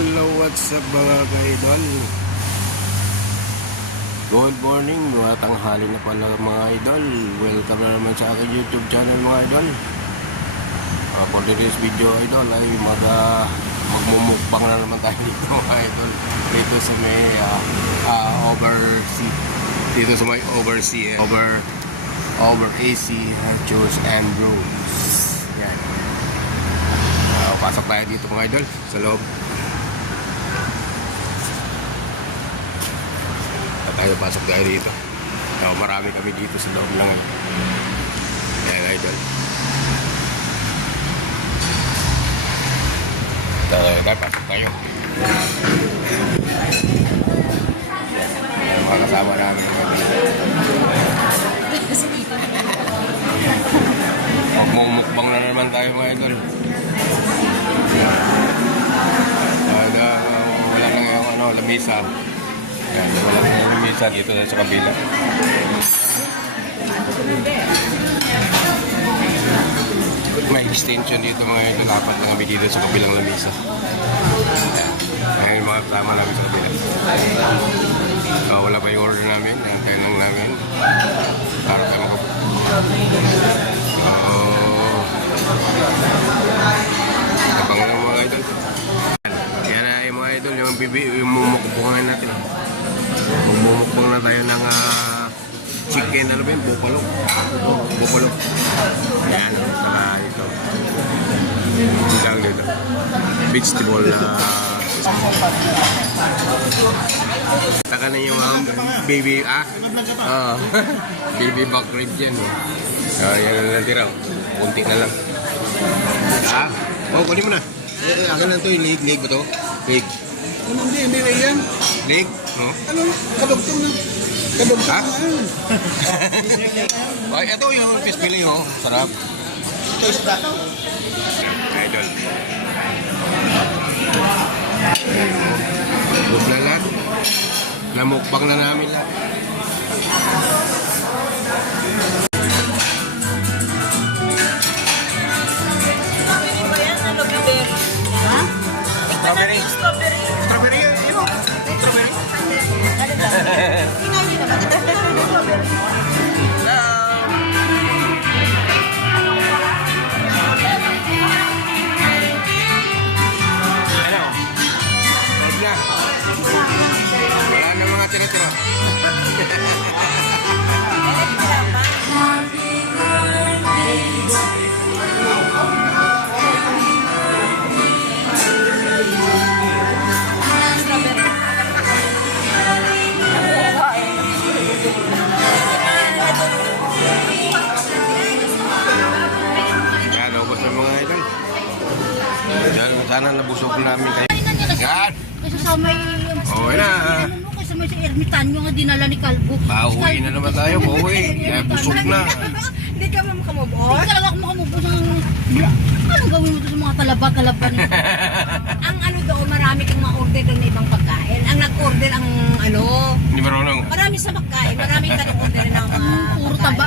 Hello, what's up mga idol? Good morning, mga tanghali na pala mga idol. Welcome na naman sa aking YouTube channel mga idol. For today's video idol ay magmumukbang na naman tayo dito mga idol. Dito sa may oversea. Dito sa may oversea, over AC Juice and Brews. Yan. Pasok tayo dito mga idol sa loob. Pasok tayo dito. Marami kami dito sa loob lang. Yan idol. Pasok tayo. Mga kasama namin. Magmumukbang na naman tayo mga idol. Wala nang yung lamisa. Yan, wala nang yung lamisa dito sa kabila. May extension dito mga idol. Dapat na kami dito sa kabilang lamisa. Yan yung mga kasama namin sa kabila. Wala pa yung order namin. Nantayin lang namin. Para tayo abangan ng mga idol. Yan na yung mga idol, yung mumukbangan natin. Mumukbang na tayo ng chicken, ano ba yun? Buffalo. Yan, saka ito. Hanggang dito. Vegetable. Saka na yung baby, baby back rib dyan. Yan na lang tira. Kunti na lang. Kunin mo na. Akin lang ito yung leg ba ito? Leg. Hindi na yan. Leg? No? Ano? Kadugtong na. Kadugtong na. Ay, ito yung fish fillet, oh. Sarap. Ito isda. Idol. Bus na lahat. Namukbang na namin lahat. Strawberry. Strawberry yun. Strawberry. Ano? Solve na. Wala na mga tira-tira. Yan, ubos na mga idol. Sana nabusog namin kayo. Yan! Kasi sa may... Okay na. Kasi may ermitanyo nga dinala ni Calvo. Pauwi na naman tayo, pauwi. Kaya busog na. Hindi ka makamubos? Hindi talaga ako makamubos. Anong gawin mo ito sa mga kalaba-kalaban? Ang ano doon, marami kang ma-order doon na ibang pagkain. Ang nag-order ang ano... Hindi marunong. Marami sa pagkain. Maraming ka nag-order ng mga puro taba.